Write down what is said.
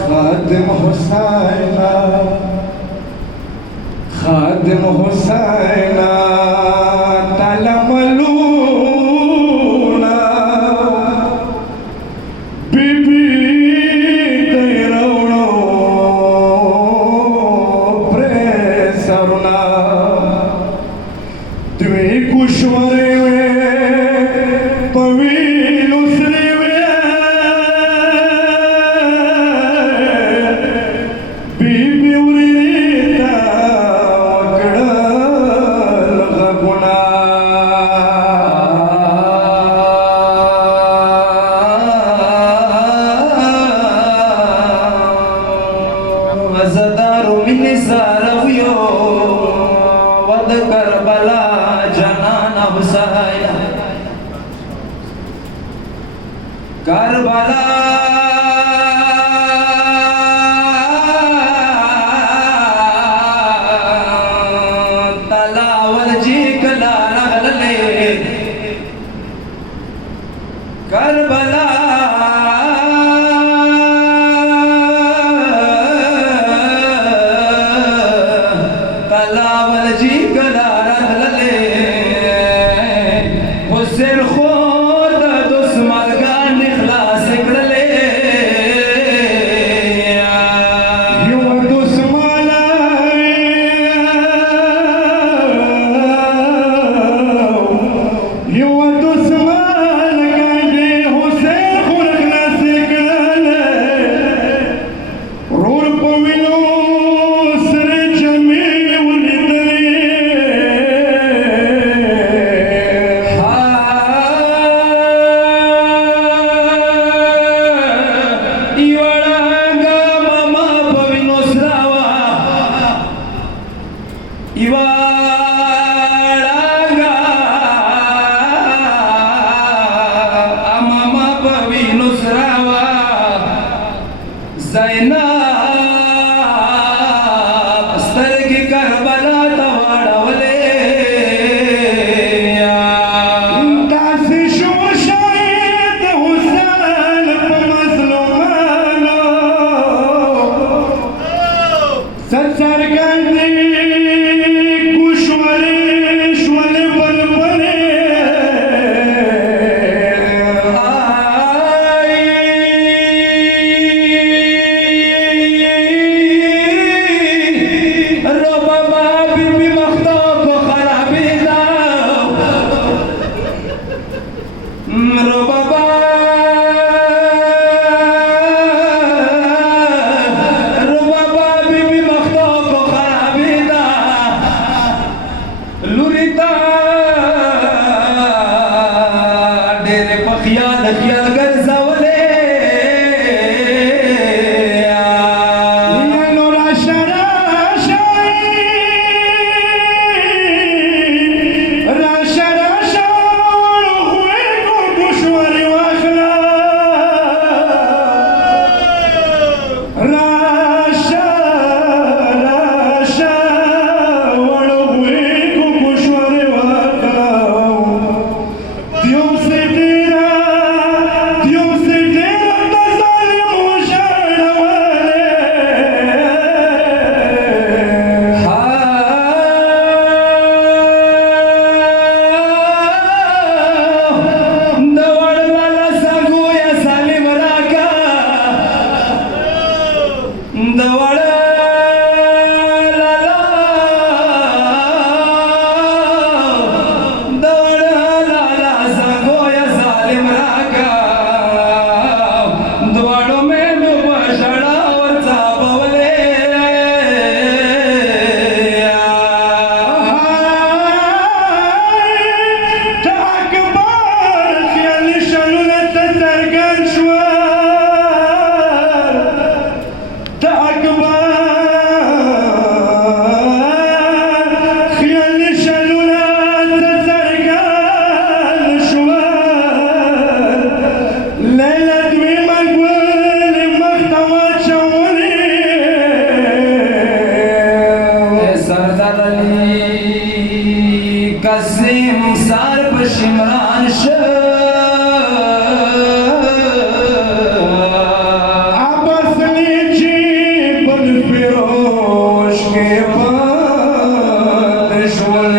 खादिम हुसैना खादिम हुसैना तलमलूना बीबी तैरवणो प्रेसरुना द्वे कुशवरे पवील उसरे Karbala जनान Hussain Karbala तलावल जी कला रहले करबला तलावल जी कला हुसैन खुद दुश्मन का निखलास करले युवा दुश्मन युवा दुश्मन कांदे हुसैन खुद नास करले रोड पविलो सरे जमी इवाळांगा अमामा पवी नुसरावा जैनाब स्तरगी करबला तवाडवले दासी शोशायत हुसैन मजलूमानो सत्सर गंदी कसीम सार पशिमरान شول